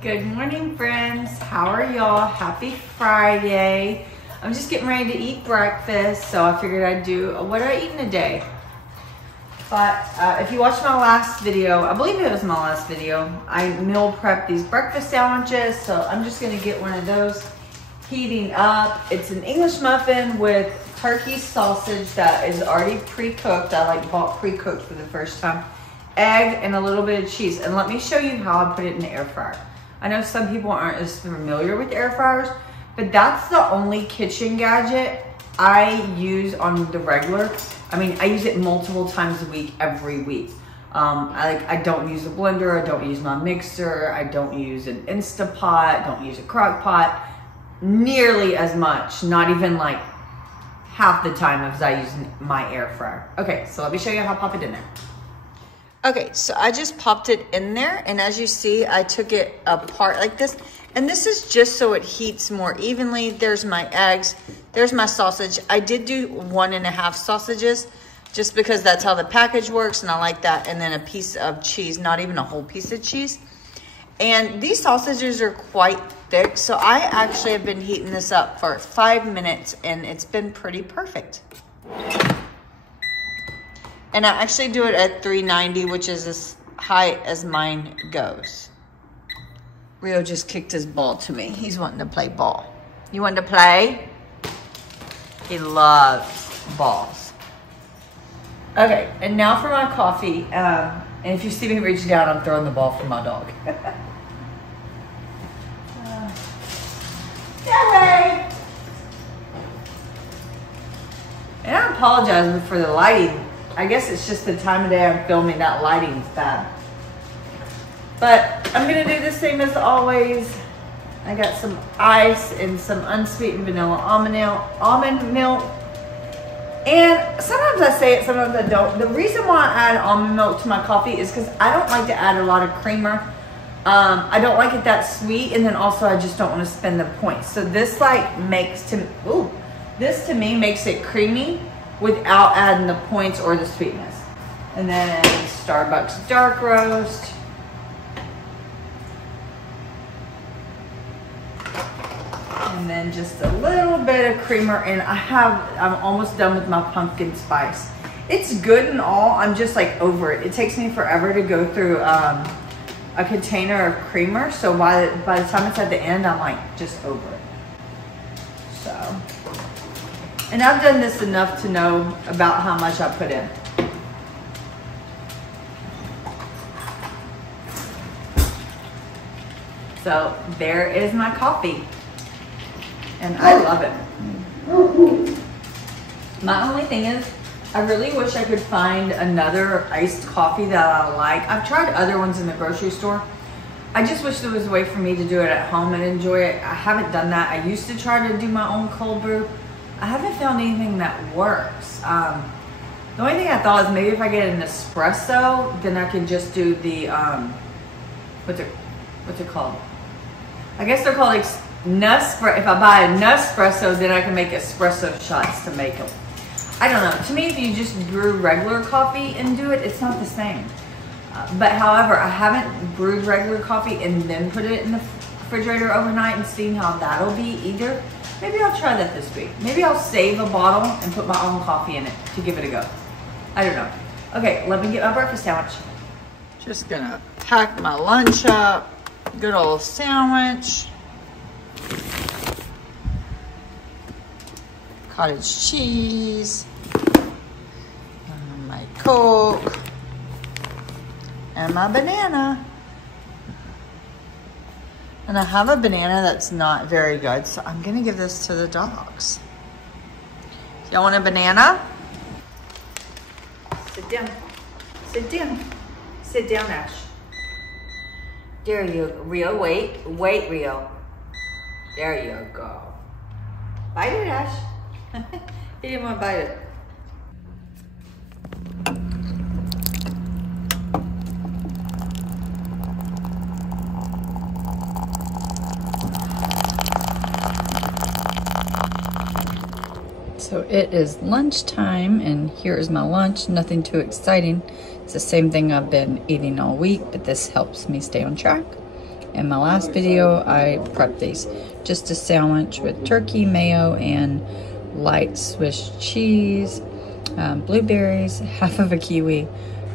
Good morning, friends. How are y'all? Happy Friday. I'm just getting ready to eat breakfast, so I figured I'd do what I eat in a day. But if you watched my last video, I believe it was my last video, I meal prepped these breakfast sandwiches, so I'm just gonna get one of those heating up. It's an English muffin with turkey sausage that is already pre-cooked. I bought pre-cooked for the first time. Egg and a little bit of cheese. And let me show you how I put it in the air fryer. I know some people aren't as familiar with air fryers, but that's the only kitchen gadget I use on the regular. I mean, I use it multiple times a week, every week. I don't use a blender, I don't use my mixer, I don't use an Instapot, don't use a crock pot nearly as much, not even like half the time as I use my air fryer. Okay, so let me show you how to pop it in there. Okay, so I just popped it in there, and as you see, I took it apart like this. And this is just so it heats more evenly. There's my eggs, there's my sausage. I did do 1.5 sausages, just because that's how the package works, and I like that. And then a piece of cheese, not even a whole piece of cheese. And these sausages are quite thick, so I actually have been heating this up for 5 minutes, and it's been pretty perfect. And I actually do it at 390, which is as high as mine goes. Rio just kicked his ball to me. He's wanting to play ball. You want to play? He loves balls. Okay, and now for my coffee. And if you see me reach down, I'm throwing the ball for my dog. That way. And I apologize for the lighting. I guess it's just the time of day I'm filming, that lighting's bad. But I'm gonna do the same as always. I got some ice and some unsweetened vanilla almond milk. And sometimes I say it, sometimes I don't. The reason why I add almond milk to my coffee is because I don't like to add a lot of creamer. I don't like it that sweet, and then also I just don't want to spend the points. So this this to me makes it creamy without adding the points or the sweetness. And then Starbucks dark roast. And then just a little bit of creamer, and I'm almost done with my pumpkin spice. It's good and all, I'm just like over it. It takes me forever to go through a container of creamer, so by the time it's at the end, I'm like just over it. So. And I've done this enough to know about how much I put in. So there is my coffee. And I love it. My only thing is, I really wish I could find another iced coffee that I like. I've tried other ones in the grocery store. I just wish there was a way for me to do it at home and enjoy it. I haven't done that. I used to try to do my own cold brew. I haven't found anything that works. The only thing I thought is maybe if I get an espresso, then I can just do the, what's it called? I guess they're called Nespresso. If I buy a Nespresso, then I can make espresso shots to make them. I don't know. To me, if you just brew regular coffee and do it, it's not the same. But however, I haven't brewed regular coffee and then put it in the refrigerator overnight and seen how that'll be either. Maybe I'll try that this week. Maybe I'll save a bottle and put my own coffee in it to give it a go. I don't know. Okay, let me get my breakfast sandwich. Just gonna pack my lunch up. Good old sandwich. Cottage cheese. My Coke. And my banana. And I have a banana that's not very good, so I'm gonna give this to the dogs. Y'all want a banana? Sit down. Sit down. Sit down, Ash. There you go. Rio, wait, Rio. There you go. Bite it, Ash. He didn't want to bite it. So it is lunchtime, and here is my lunch. Nothing too exciting. It's the same thing I've been eating all week, but this helps me stay on track. In my last video, I prepped these. Just a sandwich with turkey, mayo, and light Swiss cheese, blueberries, half of a kiwi,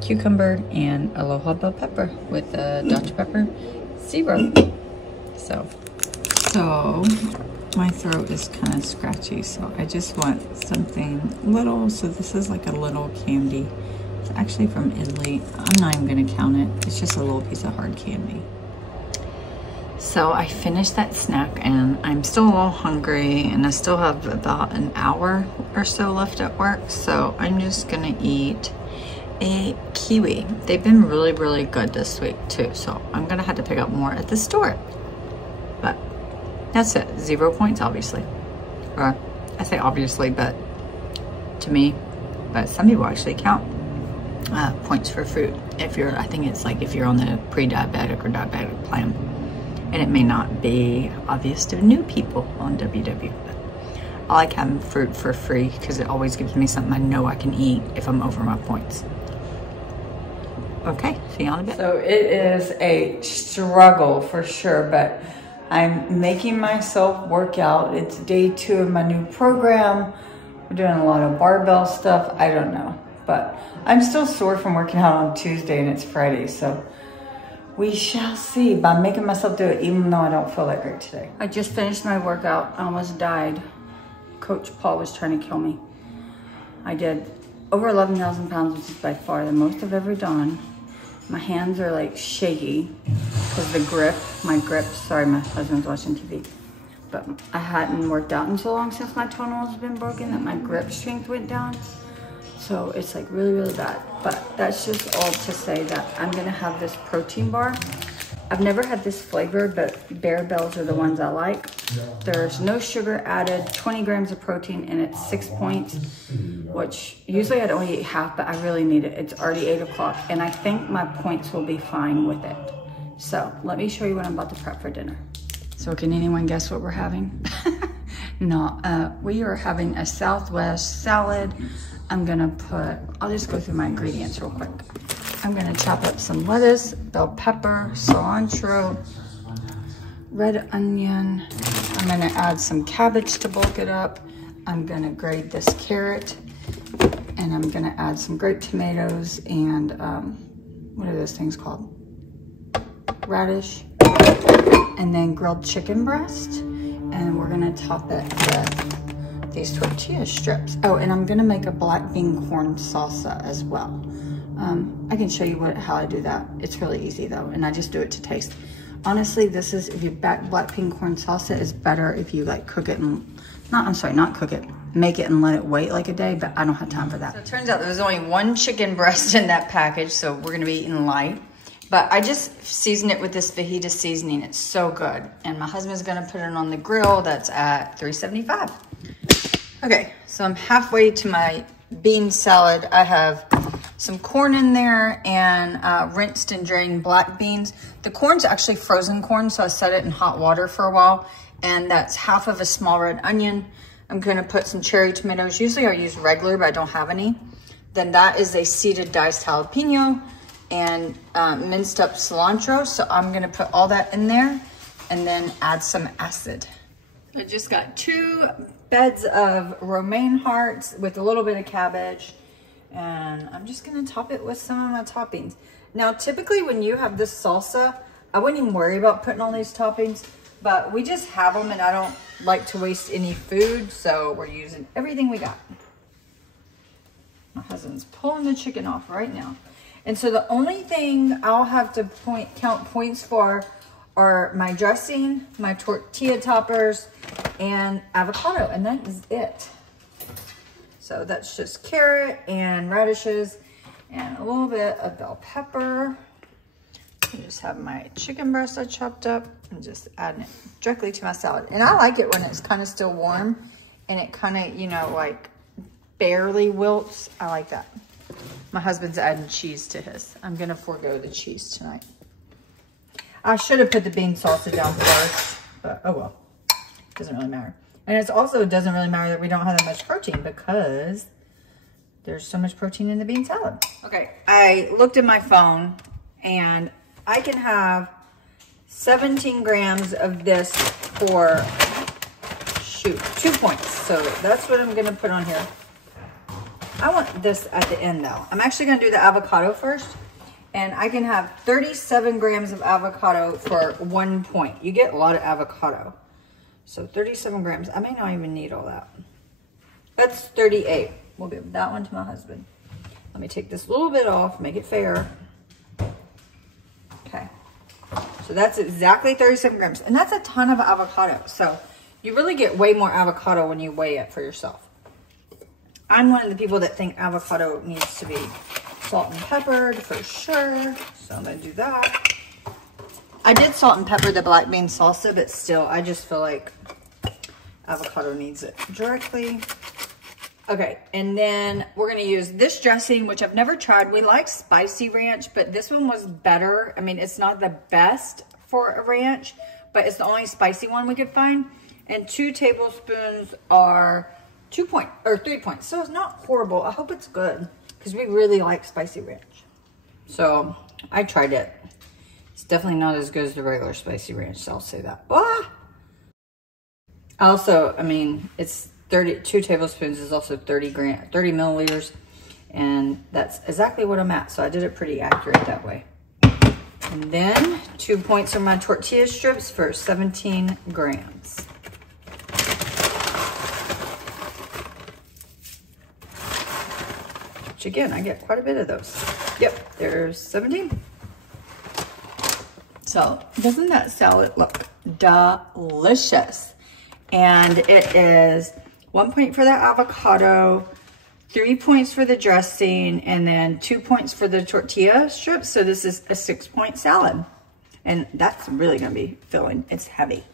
cucumber, and aloha bell pepper with Dr. Pepper Zero. So my throat is kind of scratchy, so I just want something little. So this is like a little candy. It's actually from Italy. I'm not even gonna count it. It's just a little piece of hard candy. So I finished that snack and I'm still a little hungry, and I still have about an hour or so left at work. So I'm just gonna eat a kiwi. They've been really, really good this week too. So I'm gonna have to pick up more at the store. But that's it, 0 points obviously. Or I say obviously, but to me, but some people actually count points for fruit. If you're, I think it's like if you're on the pre-diabetic or diabetic plan. And it may not be obvious to new people on WW, but I like having fruit for free because it always gives me something I know I can eat if I'm over my points. Okay, see you in a bit. So it is a struggle for sure, but I'm making myself work out. It's day 2 of my new program. We're doing a lot of barbell stuff. I don't know, but I'm still sore from working out on Tuesday and it's Friday, so we shall see. But I'm making myself do it even though I don't feel that great today. I just finished my workout. I almost died. Coach Paul was trying to kill me. I did over 11,000 pounds, which is by far the most I've ever done. My hands are like shaky because the grip, sorry, my husband's watching TV. But I hadn't worked out in so long since my toenail's been broken that my grip strength went down. So it's like really, really bad. But that's just all to say that I'm gonna have this protein bar. I've never had this flavor, but Bear Bells are the ones I like. There's no sugar added, 20 grams of protein, and it's 6 points, which usually I'd only eat half, but I really need it. It's already 8 o'clock, and I think my points will be fine with it. So let me show you what I'm about to prep for dinner. So can anyone guess what we're having? No, we are having a Southwest salad. I'm gonna I'll just go through my ingredients real quick. I'm gonna chop up some lettuce, bell pepper, cilantro, red onion. I'm gonna add some cabbage to bulk it up. I'm gonna grate this carrot, and I'm gonna add some grape tomatoes and what are those things called? Radish, and then grilled chicken breast. And we're gonna top it with these tortilla strips. Oh, and I'm gonna make a black bean corn salsa as well. I can show you how I do that. It's really easy though, and I just do it to taste. Honestly, this is, if you black bean corn salsa is better if you like cook it and, not cook it, make it and let it wait like a day, but I don't have time for that. So it turns out there was only 1 chicken breast in that package, so we're gonna be eating light. But I just season it with this fajita seasoning. It's so good. And my husband's gonna put it on the grill. That's at $3.75. Okay, so I'm halfway to my bean salad. I have some corn in there and rinsed and drained black beans. The corn's actually frozen corn, so I set it in hot water for a while. And that's half of a small red onion. I'm gonna put some cherry tomatoes. Usually I use regular, but I don't have any. Then that is a seeded diced jalapeno and minced up cilantro. So I'm gonna put all that in there and then add some acid. I just got 2 beds of romaine hearts with a little bit of cabbage, and I'm just gonna top it with some of my toppings. Now, typically when you have this salsa, I wouldn't even worry about putting all these toppings, but we just have them and I don't like to waste any food, so we're using everything we got. My husband's pulling the chicken off right now. And so the only thing I'll have to count points for are my dressing, my tortilla toppers, and avocado, and that is it. So that's just carrot and radishes and a little bit of bell pepper. I just have my chicken breast I chopped up and just adding it directly to my salad. And I like it when it's kind of still warm and it kind of, you know, like barely wilts. I like that. My husband's adding cheese to his. I'm gonna forego the cheese tonight. I should have put the bean salsa down first, but oh well, doesn't really matter. And it also doesn't really matter that we don't have that much protein because there's so much protein in the bean salad. Okay, I looked at my phone and I can have 17 grams of this for, shoot, 2 points. So that's what I'm gonna put on here. I want this at the end though. I'm actually gonna do the avocado first, and I can have 37 grams of avocado for 1 point. You get a lot of avocado. So 37 grams, I may not even need all that. That's 38. We'll give that one to my husband. Let me take this little bit off, make it fair. Okay, so that's exactly 37 grams. And that's a ton of avocado. So you really get way more avocado when you weigh it for yourself. I'm one of the people that think avocado needs to be salt and peppered for sure. So I'm gonna do that. I did salt and pepper the black bean salsa, but still, I just feel like avocado needs it directly. Okay, and then we're gonna use this dressing, which I've never tried. We like spicy ranch, but this one was better. I mean, it's not the best for a ranch, but it's the only spicy one we could find. And 2 tablespoons are 3 points. So it's not horrible. I hope it's good because we really like spicy ranch. So I tried it. It's definitely not as good as the regular spicy ranch, so I'll say that. Ah! Also, I mean, it's 2 tablespoons is also 30 milliliters, and that's exactly what I'm at. So I did it pretty accurate that way. And then 2 points on my tortilla strips for 17 grams. Which again, I get quite a bit of those. Yep, there's 17. So doesn't that salad look delicious? And it is 1 point for the avocado, 3 points for the dressing, and then 2 points for the tortilla strips. So this is a 6-point salad. And that's really gonna be filling. It's heavy.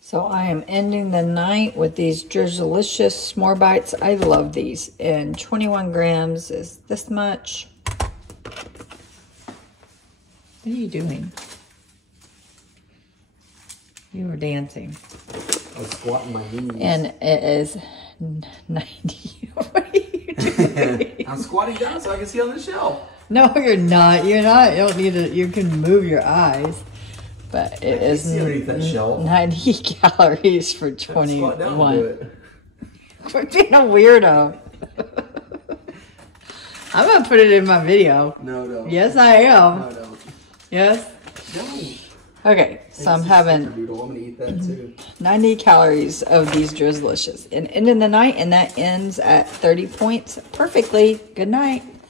So I am ending the night with these DRIZZLES s'more bites. I love these. And 21 grams is this much. What are you doing? You were dancing. I was squatting my knees. And it is 90. What are you doing? I'm squatting down so I can see on the shelf. No, you're not. You're not. You don't need to. You can move your eyes. But it is 90 calories for 21. Quit being a weirdo. I'm going to put it in my video. No, no. Yes, I am. No, no. Yes? No. Okay, so I'm having I'm going to eat that too. 90 calories of these DRIZZLES and ending the night, and that ends at 30 points perfectly. Good night.